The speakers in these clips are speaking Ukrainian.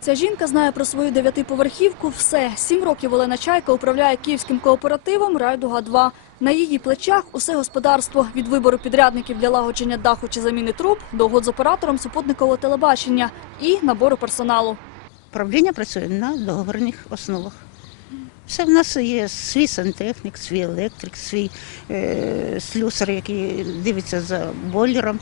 Ця жінка знає про свою дев'ятиповерхівку все. Сім років Олена Чайка управляє київським кооперативом «Райдуга-2». На її плечах усе господарство від вибору підрядників для лагодження даху чи заміни труб до угод з оператором супутникового телебачення і набору персоналу. Правління працює на договірних основах. Все в нас є свій сантехнік, свій електрик, свій е, слюсар, який дивиться за бойлером.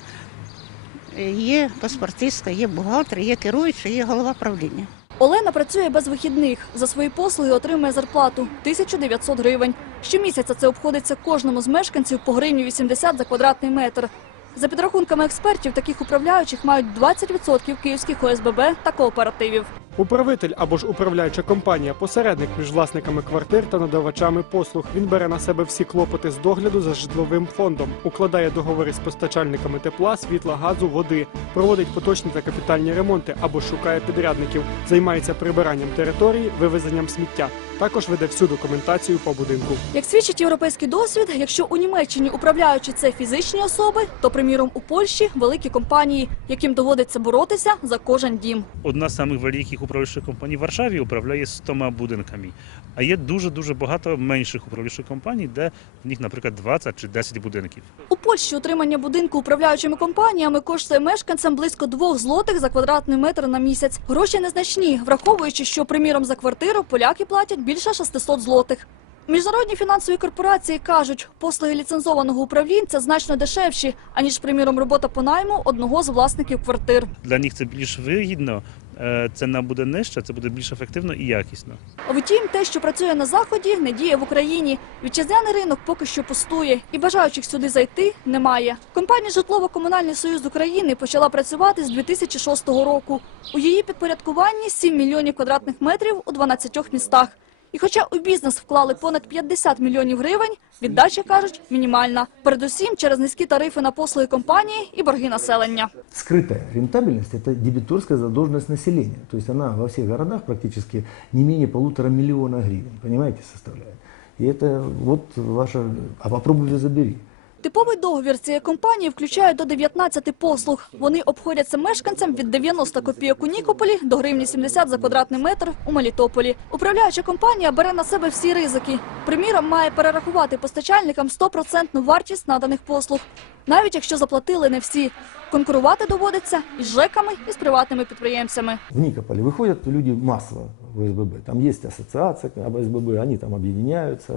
Є паспортистка, є бухгалтер, є керуючий, є голова правління. Олена працює без вихідних. За свої послуги отримує зарплату 1900 гривень. Щомісяця це обходиться кожному з мешканців по гривні 80 за квадратний метр. За підрахунками експертів, таких управляючих мають 20% київських ОСББ та кооперативів. Управитель або ж управляюча компанія посередник між власниками квартир та надавачами послуг. Він бере на себе всі клопоти з догляду за житловим фондом, укладає договори з постачальниками тепла, світла, газу, води, проводить поточні та капітальні ремонти або шукає підрядників, займається прибиранням території, вивезенням сміття. Також веде всю документацію по будинку. Як свідчить європейський досвід, якщо у Німеччині управляючі це фізичні особи, то, приміром, у Польщі великі компанії, яким доводиться боротися за кожен дім. Одна з самих великих управляючих компаній в Варшаві управляє 100 будинками. А є дуже дуже багато менших управляючих компаній, де в них, наприклад, 20 чи 10 будинків. У Польщі утримання будинку управляючими компаніями коштує мешканцям близько двох злотих за квадратний метр на місяць. Гроші незначні, враховуючи, що, приміром, за квартиру поляки платять більше 600 злотих. Міжнародні фінансові корпорації кажуть, послуги ліцензованого управлінця значно дешевші, аніж, приміром, робота по найму одного з власників квартир. Для них це більш вигідно, е, ціна буде нижча, це буде більш ефективно і якісно. Втім, те, що працює на заході, не діє в Україні. Вітчизняний ринок поки що пустує, і бажаючих сюди зайти немає. Компанія Житлово-комунальний союз України почала працювати з 2006 року. У її підпорядкуванні 7 мільйонів квадратних метрів у 12 містах. І хоча у бізнес вклали понад 50 мільйонів гривень, віддача кажуть мінімальна. Передусім через низькі тарифи на послуги компанії і борги населення. Скрытая рентабельность – это дебиторская задолженность населения. То есть она во всех городах практически не менее полутора миллиона гривен, понимаете, составляет. И это вот ваша... А попробуй забери. Типовий договір цієї компанії включає до 19 послуг. Вони обходяться мешканцям від 90 копійок у Нікополі до гривні 70 за квадратний метр у Мелітополі. Управляюча компанія бере на себе всі ризики. Приміром, має перерахувати постачальникам 100% вартість наданих послуг, навіть якщо заплатили не всі. Конкурувати доводиться із ЖЕКами і з приватними підприємцями. В Никополе выходят люди массово в СББ. Там есть ассоциация об СББ, они там объединяются,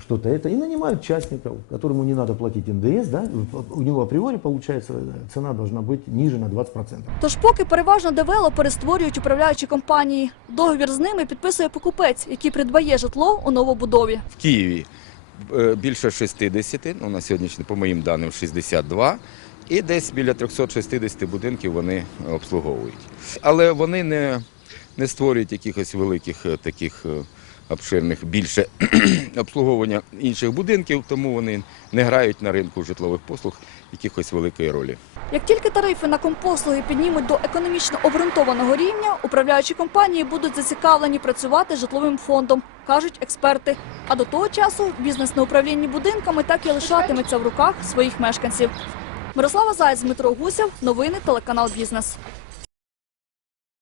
что-то это, и нанимают частников, которому не надо платить НДС, да, у него априори, получается, цена должна быть ниже на 20%. Тож поки переважно девелопери створюють управляючі компанії. Договір з ними підписує покупець, який придбає житло у новобудові. В Києві е, більше 60, ну на сьогоднішній, по моїм даним, 62. І десь біля 360 будинків вони обслуговують. Але вони не, не створюють якихось великих е, таких е, обширних більше обслуговування інших будинків, тому вони не грають на ринку житлових послуг якихось великої ролі. Як тільки тарифи на компослуги піднімуть до економічно обґрунтованого рівня, управляючі компанії будуть зацікавлені працювати житловим фондом, кажуть експерти. А до того часу бізнес на управлінні будинками так і лишатиметься в руках своїх мешканців. Мирослава Заєць, Дмитро Гусєв, новини телеканал Бізнес.